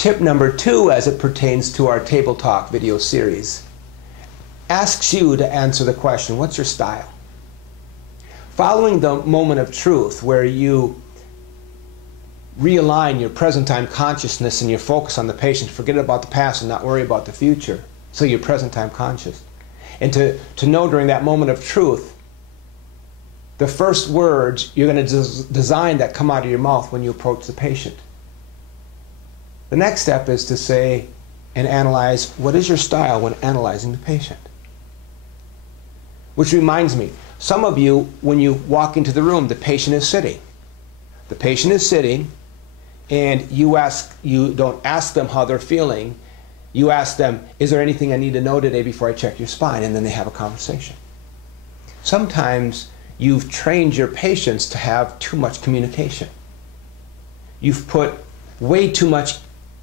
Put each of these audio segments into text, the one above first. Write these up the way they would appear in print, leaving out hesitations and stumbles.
Tip number 2, as it pertains to our Table Talk video series, asks you to answer the question, what's your style? Following the moment of truth where you realign your present time consciousness and your focus on the patient, forget about the past and not worry about the future, so you're present time conscious. And to know during that moment of truth, the first words you're going to design that come out of your mouth when you approach the patient. The next step is to say and analyze, what is your style when analyzing the patient? Which reminds me, some of you, when you walk into the room, the patient is sitting. The patient is sitting, and you don't ask them how they're feeling. You ask them, is there anything I need to know today before I check your spine? And then they have a conversation. Sometimes you've trained your patients to have too much communication. You've put way too much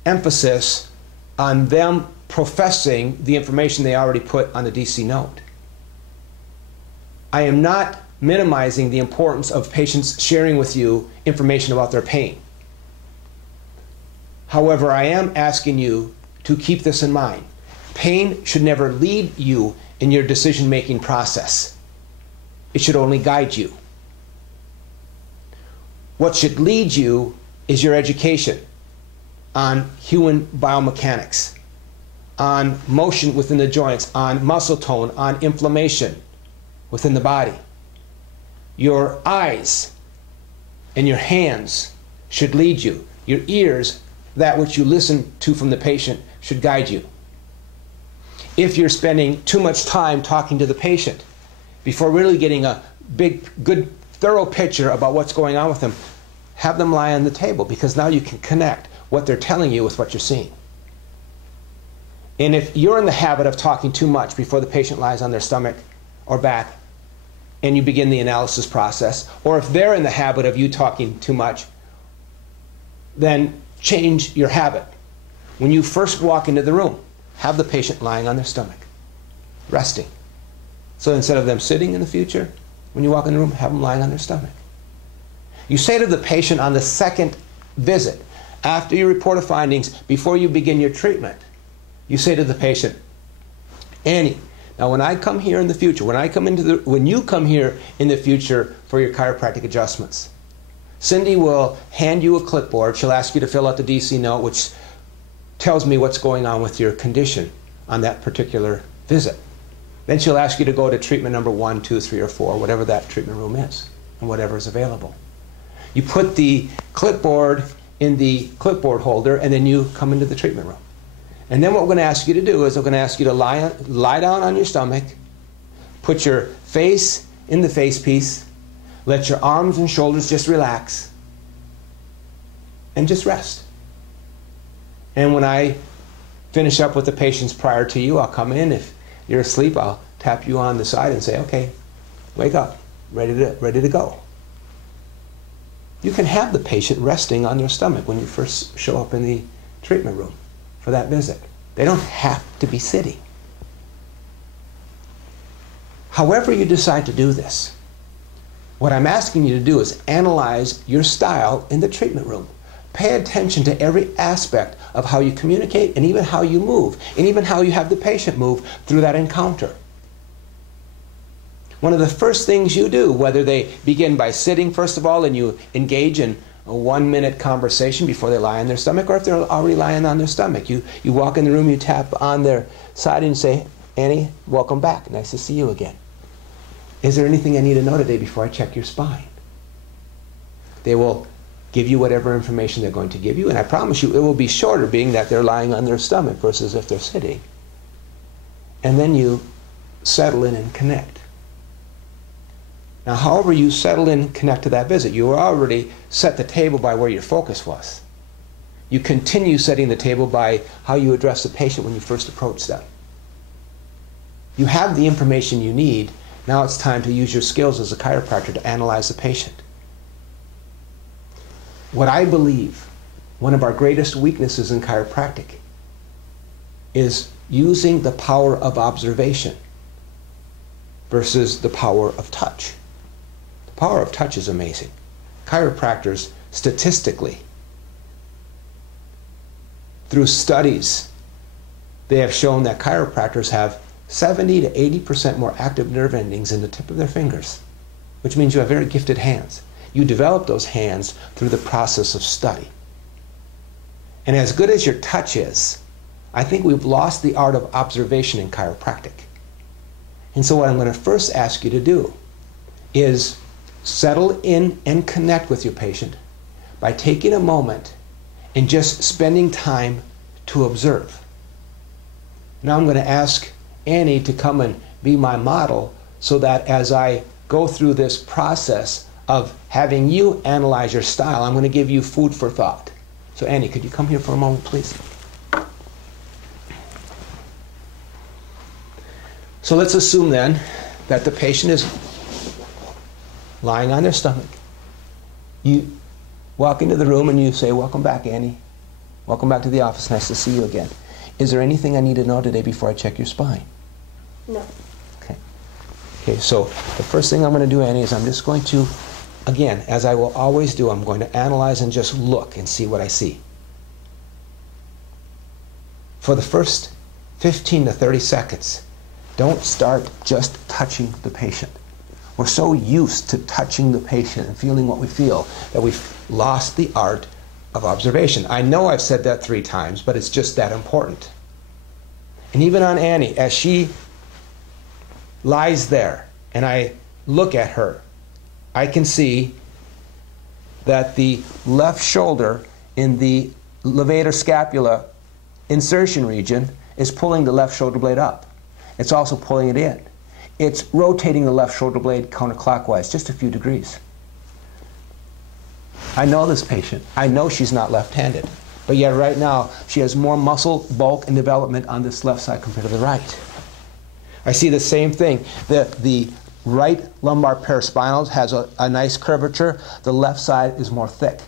emphasis on them professing the information they already put on the DC note. I am not minimizing the importance of patients sharing with you information about their pain. However, I am asking you to keep this in mind. Pain should never lead you in your decision-making process. It should only guide you. What should lead you is your education on human biomechanics, on motion within the joints, on muscle tone, on inflammation within the body. Your eyes and your hands should lead you. Your ears, that which you listen to from the patient, should guide you. If you're spending too much time talking to the patient before really getting a big, good, thorough picture about what's going on with them, have them lie on the table, because now you can connect what they're telling you with what you're seeing. And if you're in the habit of talking too much before the patient lies on their stomach or back and you begin the analysis process, or if they're in the habit of you talking too much, then change your habit. When you first walk into the room, have the patient lying on their stomach, resting. So instead of them sitting in the future, when you walk in the room, have them lying on their stomach. You say to the patient on the second visit, after you report the findings, before you begin your treatment, you say to the patient, Annie, now when I come here in the future, when you come here in the future for your chiropractic adjustments, Cindy will hand you a clipboard. She'll ask you to fill out the DC note, which tells me what's going on with your condition on that particular visit. Then she'll ask you to go to treatment number 1, 2, 3, or 4, whatever that treatment room is, and whatever is available. You put the clipboard in the clipboard holder, and then you come into the treatment room. And then what we're going to ask you to do is we're going to ask you to lie down on your stomach, put your face in the face piece, let your arms and shoulders just relax, and just rest. And when I finish up with the patients prior to you, I'll come in. If you're asleep, I'll tap you on the side and say, okay, wake up, ready to go. You can have the patient resting on their stomach when you first show up in the treatment room for that visit. They don't have to be sitting. However you decide to do this, what I'm asking you to do is analyze your style in the treatment room. Pay attention to every aspect of how you communicate, and even how you move, and even how you have the patient move through that encounter. One of the first things you do, whether they begin by sitting first of all and you engage in a 1-minute conversation before they lie on their stomach, or if they're already lying on their stomach, you walk in the room, you tap on their side and say, Annie, welcome back, nice to see you again. Is there anything I need to know today before I check your spine? They will give you whatever information they're going to give you, and I promise you it will be shorter, being that they're lying on their stomach versus if they're sitting. And then you settle in and connect. Now, however you settle in and connect to that visit, you already set the table by where your focus was. You continue setting the table by how you address the patient when you first approach them. You have the information you need. Now it's time to use your skills as a chiropractor to analyze the patient. What I believe one of our greatest weaknesses in chiropractic is using the power of observation versus the power of touch. The power of touch is amazing. Chiropractors, statistically, through studies, they have shown that chiropractors have 70 to 80% more active nerve endings in the tip of their fingers, which means you have very gifted hands. You develop those hands through the process of study. And as good as your touch is, I think we've lost the art of observation in chiropractic. And so what I'm going to first ask you to do is settle in and connect with your patient by taking a moment and just spending time to observe. Now I'm going to ask Annie to come and be my model so that as I go through this process of having you analyze your style, I'm going to give you food for thought. So Annie, could you come here for a moment, please? So let's assume then that the patient is lying on their stomach. You walk into the room and you say, "Welcome back, Annie. Welcome back to the office. Nice to see you again. Is there anything I need to know today before I check your spine?" No. Okay. Okay, so the first thing I'm going to do, Annie, is I'm just going to, again, as I will always do, I'm going to analyze and just look and see what I see. For the first 15 to 30 seconds, don't start just touching the patient. We're so used to touching the patient and feeling what we feel that we've lost the art of observation. I know I've said that 3 times, but it's just that important. And even on Annie, as she lies there and I look at her, I can see that the left shoulder in the levator scapula insertion region is pulling the left shoulder blade up. It's also pulling it in. It's rotating the left shoulder blade counterclockwise, just a few degrees. I know this patient. I know she's not left-handed. But yet right now, she has more muscle bulk and development on this left side compared to the right. I see the same thing. The right lumbar paraspinal has a nice curvature. The left side is more thick.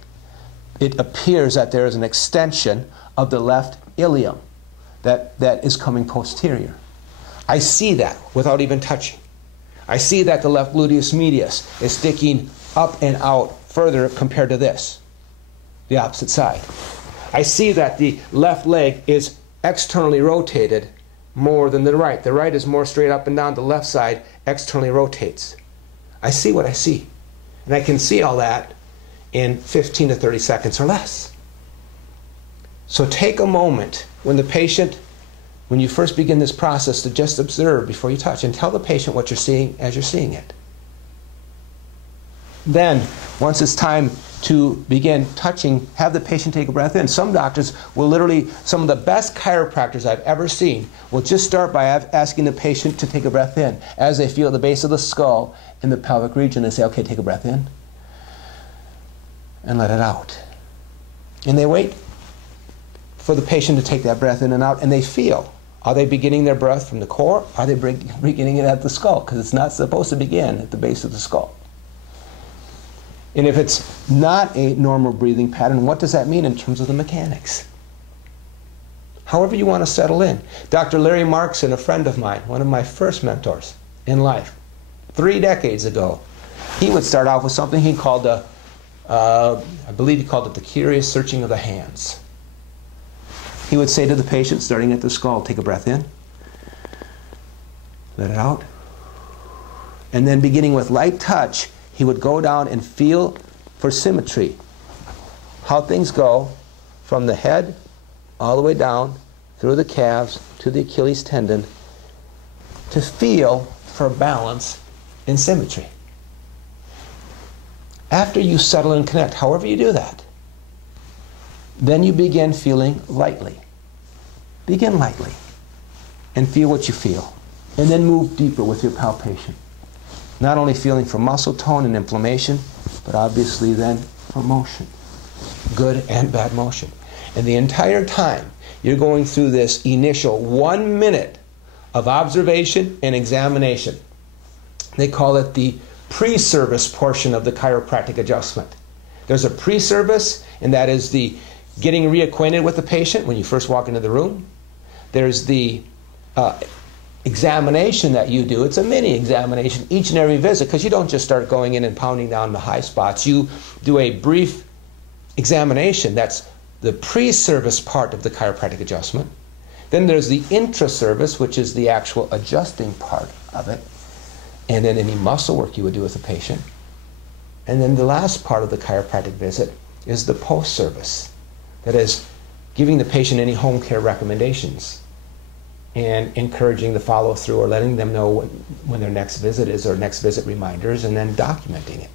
It appears that there is an extension of the left ilium that is coming posterior. I see that without even touching. I see that the left gluteus medius is sticking up and out further compared to this, the opposite side. I see that the left leg is externally rotated more than the right. The right is more straight up and down. The left side externally rotates. I see what I see. And I can see all that in 15 to 30 seconds or less. So take a moment when you first begin this process to just observe before you touch and tell the patient what you're seeing as you're seeing it. Then, once it's time to begin touching, have the patient take a breath in. Some doctors will literally, some of the best chiropractors I've ever seen will just start by asking the patient to take a breath in. As they feel the base of the skull in the pelvic region, they say, "Okay, take a breath in," and let it out. And they wait for the patient to take that breath in and out, and they feel. Are they beginning their breath from the core? Are they beginning it at the skull? Because it's not supposed to begin at the base of the skull. And if it's not a normal breathing pattern, what does that mean in terms of the mechanics? However you want to settle in. Dr. Larry Markson, a friend of mine, one of my first mentors in life, 3 decades ago, he would start off with something he called I believe he called it the curious searching of the hands. He would say to the patient, starting at the skull, take a breath in, let it out, and then beginning with light touch, he would go down and feel for symmetry, how things go from the head all the way down through the calves to the Achilles tendon, to feel for balance and symmetry. After you settle and connect, however you do that, then you begin feeling lightly. Begin lightly and feel what you feel. And then move deeper with your palpation. Not only feeling for muscle tone and inflammation, but obviously then for motion. Good and bad motion. And the entire time you're going through this initial 1 minute of observation and examination. They call it the pre-service portion of the chiropractic adjustment. There's a pre-service, and that is the getting reacquainted with the patient when you first walk into the room. There's the examination that you do. It's a mini examination each and every visit, because you don't just start going in and pounding down the high spots. You do a brief examination that's the pre-service part of the chiropractic adjustment. Then there's the intra-service, which is the actual adjusting part of it. And then any muscle work you would do with the patient. And then the last part of the chiropractic visit is the post-service. That is, giving the patient any home care recommendations and encouraging the follow-through or letting them know when their next visit is or next visit reminders, and then documenting it.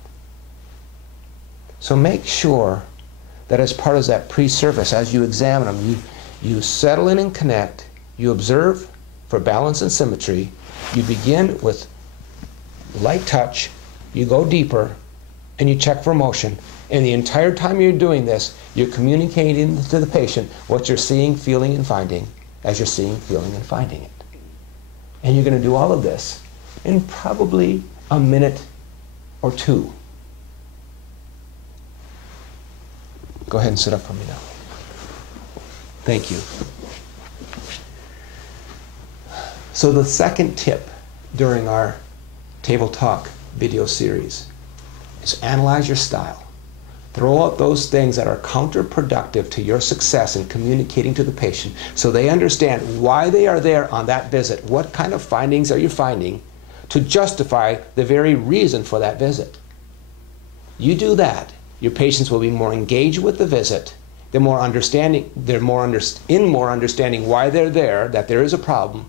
So make sure that as part of that pre-service, as you examine them, you settle in and connect, you observe for balance and symmetry, you begin with light touch, you go deeper, and you check for motion. And the entire time you're doing this, you're communicating to the patient what you're seeing, feeling, and finding as you're seeing, feeling, and finding it. And you're going to do all of this in probably a minute or two. Go ahead and sit up for me now. Thank you. So the second tip during our Table Talk video series is analyze your style. Throw out those things that are counterproductive to your success in communicating to the patient so they understand why they are there on that visit. What kind of findings are you finding to justify the very reason for that visit? You do that, your patients will be more engaged with the visit. They're more understanding why they're there, that there is a problem,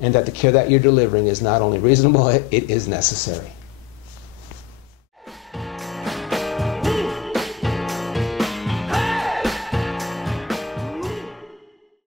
and that the care that you're delivering is not only reasonable, it is necessary.